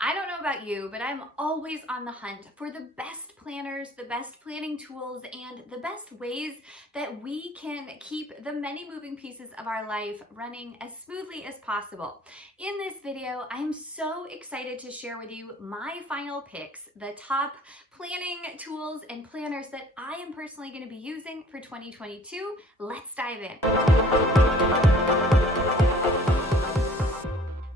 I don't know about you, but I'm always on the hunt for the best planners, the best planning tools, and the best ways that we can keep the many moving pieces of our life running as smoothly as possible. In this video, I am so excited to share with you my final picks, the top planning tools and planners that I am personally going to be using for 2022. Let's dive in.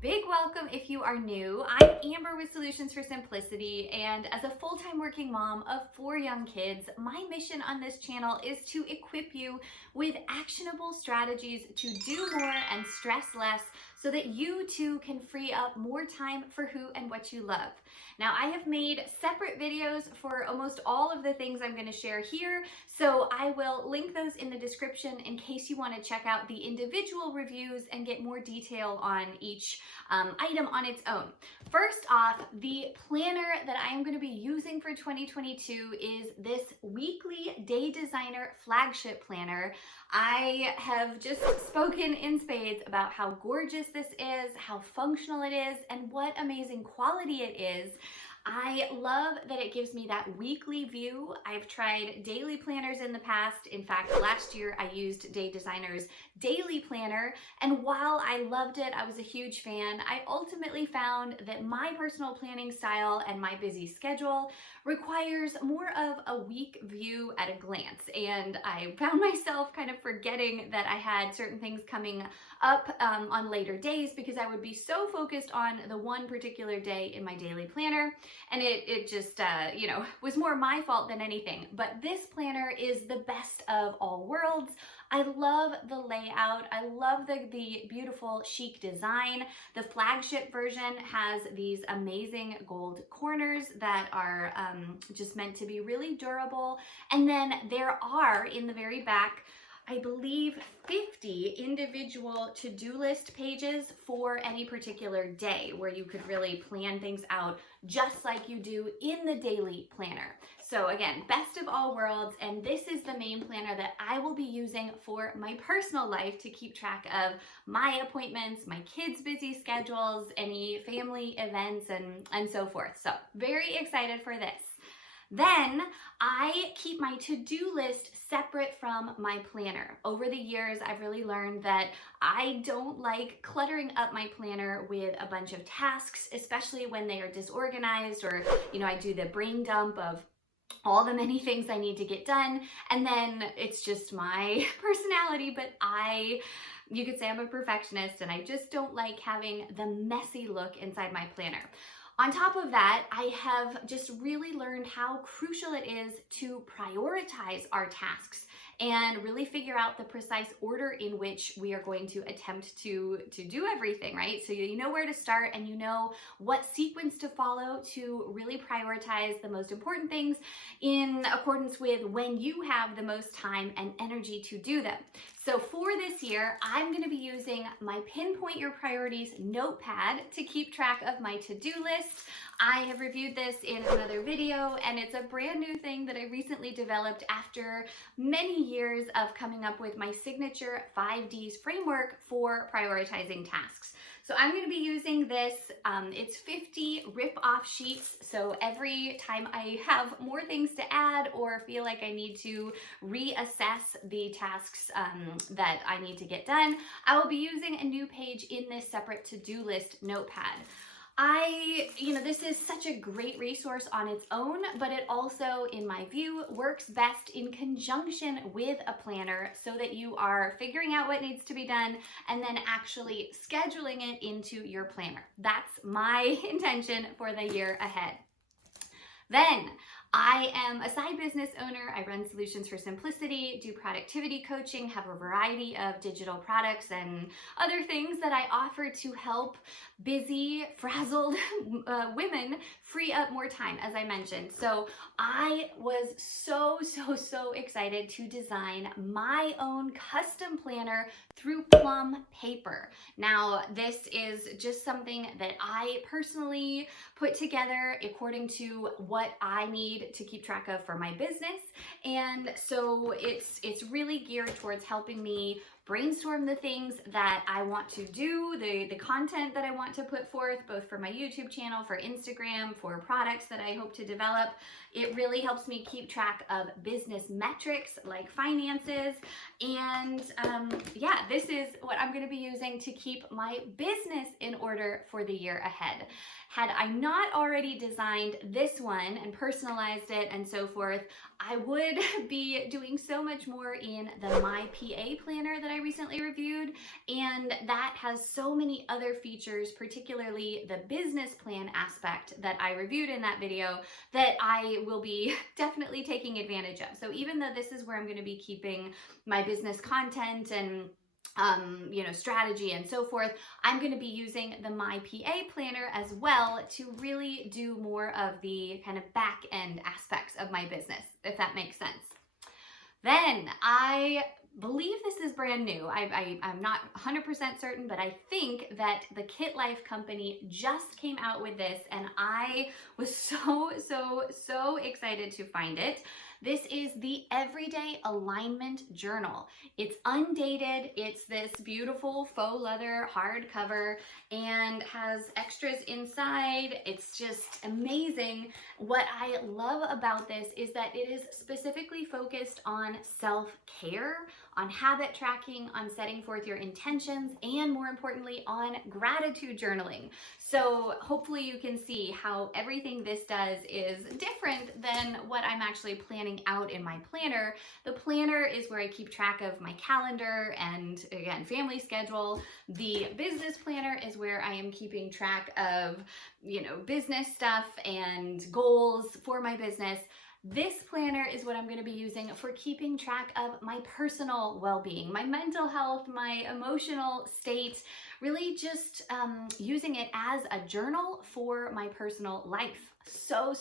Big welcome if you are new. I'm Amber with Solutions for Simplicity, and as a full-time working mom of 4 young kids, my mission on this channel is to equip you with actionable strategies to do more and stress less so that you too can free up more time for who and what you love. Now, I have made separate videos for almost all of the things I'm going to share here, so I will link those in the description in case you want to check out the individual reviews and get more detail on each item on its own. First off, the planner that I am going to be using for 2022 is this weekly Day Designer Flagship planner. I have just spoken in spades about how gorgeous this is, how functional it is, and what amazing quality it is. I love that it gives me that weekly view. I've tried daily planners in the past. In fact, last year I used Day Designer's daily planner, and while I loved it, I was a huge fan, I ultimately found that my personal planning style and my busy schedule requires more of a week view at a glance, and I found myself kind of forgetting that I had certain things coming up on later days because I would be so focused on the one particular day in my daily planner, and it just was more my fault than anything. But this planner is the best of all worlds. I love the layout. I love the beautiful chic design. The flagship version has these amazing gold corners that are just meant to be really durable. And then there are in the very back, I believe 50 individual to-do list pages for any particular day where you could really plan things out just like you do in the daily planner. So again, best of all worlds, and this is the main planner that I will be using for my personal life to keep track of my appointments, my kids' busy schedules, any family events, and so forth. So very excited for this. Then I keep my to-do list separate from my planner. Over the years, I've really learned that I don't like cluttering up my planner with a bunch of tasks, especially when they are disorganized, or, I do the brain dump of all the many things I need to get done, and then it's just my personality, but you could say I'm a perfectionist, and I just don't like having the messy look inside my planner. On top of that, I have just really learned how crucial it is to prioritize our tasks and really figure out the precise order in which we are going to attempt to do everything, right? So you know where to start and you know what sequence to follow to really prioritize the most important things in accordance with when you have the most time and energy to do them. So for this year, I'm going to be using my Pinpoint Your Priorities Notepad to keep track of my to-do list. I have reviewed this in another video, and it's a brand new thing that I recently developed after many years of coming up with my signature 5Ds framework for prioritizing tasks. So I'm going to be using this, it's 50 rip-off sheets, so every time I have more things to add or feel like I need to reassess the tasks that I need to get done, I will be using a new page in this separate to-do list notepad. This is such a great resource on its own, but it also, in my view, works best in conjunction with a planner so that you are figuring out what needs to be done and then actually scheduling it into your planner. That's my intention for the year ahead. Then, I am a side business owner. I run Solutions for Simplicity, do productivity coaching, have a variety of digital products and other things that I offer to help busy, frazzled women free up more time, as I mentioned. So I was so excited to design my own custom planner through Plum paper. Now, this is just something that I personally put together according to what I need to keep track of for my business, and so it's really geared towards helping me brainstorm the things that I want to do, the content that I want to put forth, both for my YouTube channel, for Instagram, for products that I hope to develop. It really helps me keep track of business metrics like finances. And yeah, this is what I'm going to be using to keep my business in order for the year ahead. Had I not already designed this one and personalized it and so forth, I would be doing so much more in the My PA planner that I recently reviewed, and that has so many other features, particularly the business plan aspect that I reviewed in that video, that I will be definitely taking advantage of. So even though this is where I'm going to be keeping my business content and strategy and so forth, I'm going to be using the My PA planner as well to really do more of the kind of back end aspects of my business, if that makes sense. Then I believe this is brand new. I'm not 100% certain, but I think that the KITLIFE company just came out with this, and I was so excited to find it. This is the Everyday Alignment Journal. It's undated. It's this beautiful faux leather hardcover and has extras inside. It's just amazing. What I love about this is that it is specifically focused on self-care, on habit tracking, on setting forth your intentions, and more importantly, on gratitude journaling. So hopefully you can see how everything this does is different than what I'm actually planning out in my planner. The planner is where I keep track of my calendar and, again, family schedule. The business planner is where I am keeping track of, business stuff and goals for my business. This planner is what I'm going to be using for keeping track of my personal well-being, my mental health, my emotional state, really just using it as a journal for my personal life. So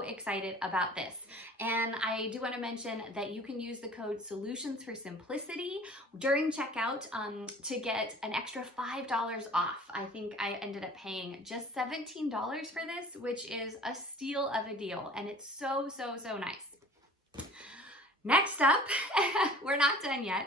excited about this. And I do want to mention that you can use the code Solutions for Simplicity during checkout to get an extra $5 off. I think I ended up paying just $17 for this, which is a steal of a deal. And it's so nice. Next up, we're not done yet.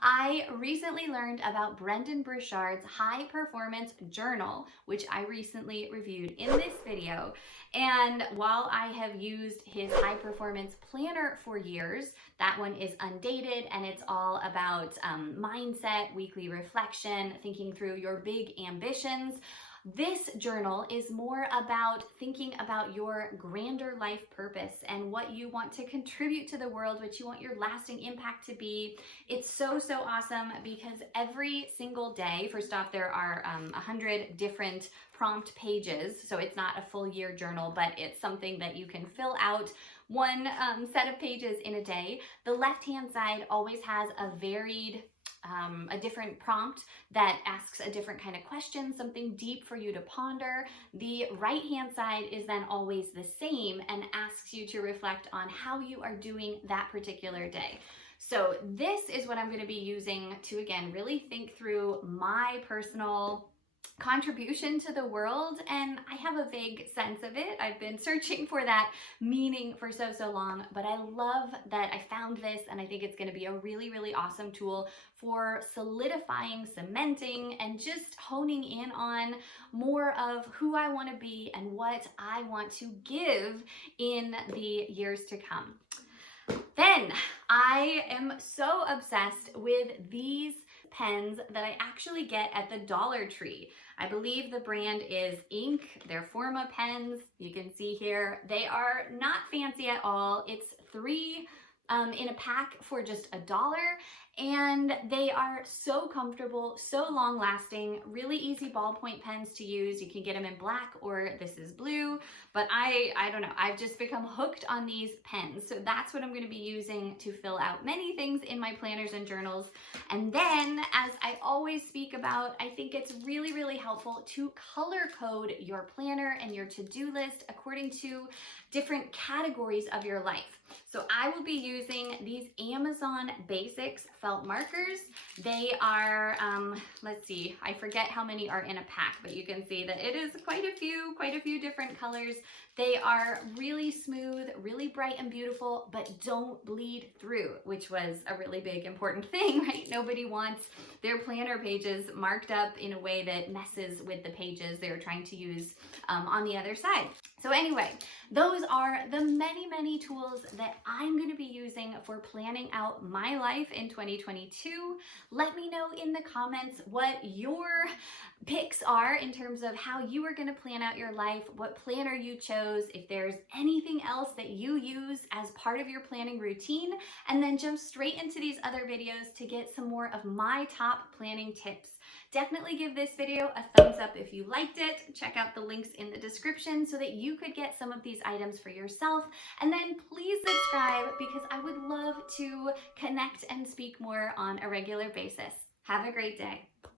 I recently learned about Brendon Burchard's High Performance Journal, which I recently reviewed in this video. And while I have used his High Performance Planner for years, that one is undated and it's all about mindset, weekly reflection, thinking through your big ambitions. This journal is more about thinking about your grander life purpose and what you want to contribute to the world, what you want your lasting impact to be. It's so awesome because every single day, first off, there are 100 different prompt pages. So it's not a full year journal, but it's something that you can fill out one set of pages in a day. The left-hand side always has a different prompt that asks a different kind of question, something deep for you to ponder. The right-hand side is then always the same and asks you to reflect on how you are doing that particular day. So this is what I'm going to be using to, again, really think through my personal contribution to the world, and I have a vague sense of it. I've been searching for that meaning for so long, but I love that I found this, and I think it's going to be a really awesome tool for solidifying, cementing, and just honing in on more of who I want to be and what I want to give in the years to come. Then I am so obsessed with these pens that I actually get at the Dollar Tree. I believe the brand is Ink. They're Forma pens. You can see here. They are not fancy at all. It's 3 in a pack for just $1. And they are so comfortable, so long lasting, really easy ballpoint pens to use. You can get them in black or this is blue, but I don't know. I've just become hooked on these pens. So that's what I'm going to be using to fill out many things in my planners and journals. And then, as I always speak about, I think it's really helpful to color code your planner and your to-do list according to different categories of your life. So I will be using these Amazon Basics felt markers. They are, let's see, I forget how many are in a pack, but you can see that it is quite a few different colors. They are really smooth, really bright and beautiful, but don't bleed through, which was a really big important thing, right? Nobody wants their planner pages marked up in a way that messes with the pages they're trying to use on the other side. So anyway, those are the many tools that I'm going to be using for planning out my life in 2022. Let me know in the comments what your picks are in terms of how you are going to plan out your life, what planner you chose, if there's anything else that you use as part of your planning routine, and then jump straight into these other videos to get some more of my top planning tips. Definitely give this video a thumbs up if you liked it. Check out the links in the description so that you could get some of these items for yourself. And then please subscribe because I would love to connect and speak more on a regular basis. Have a great day.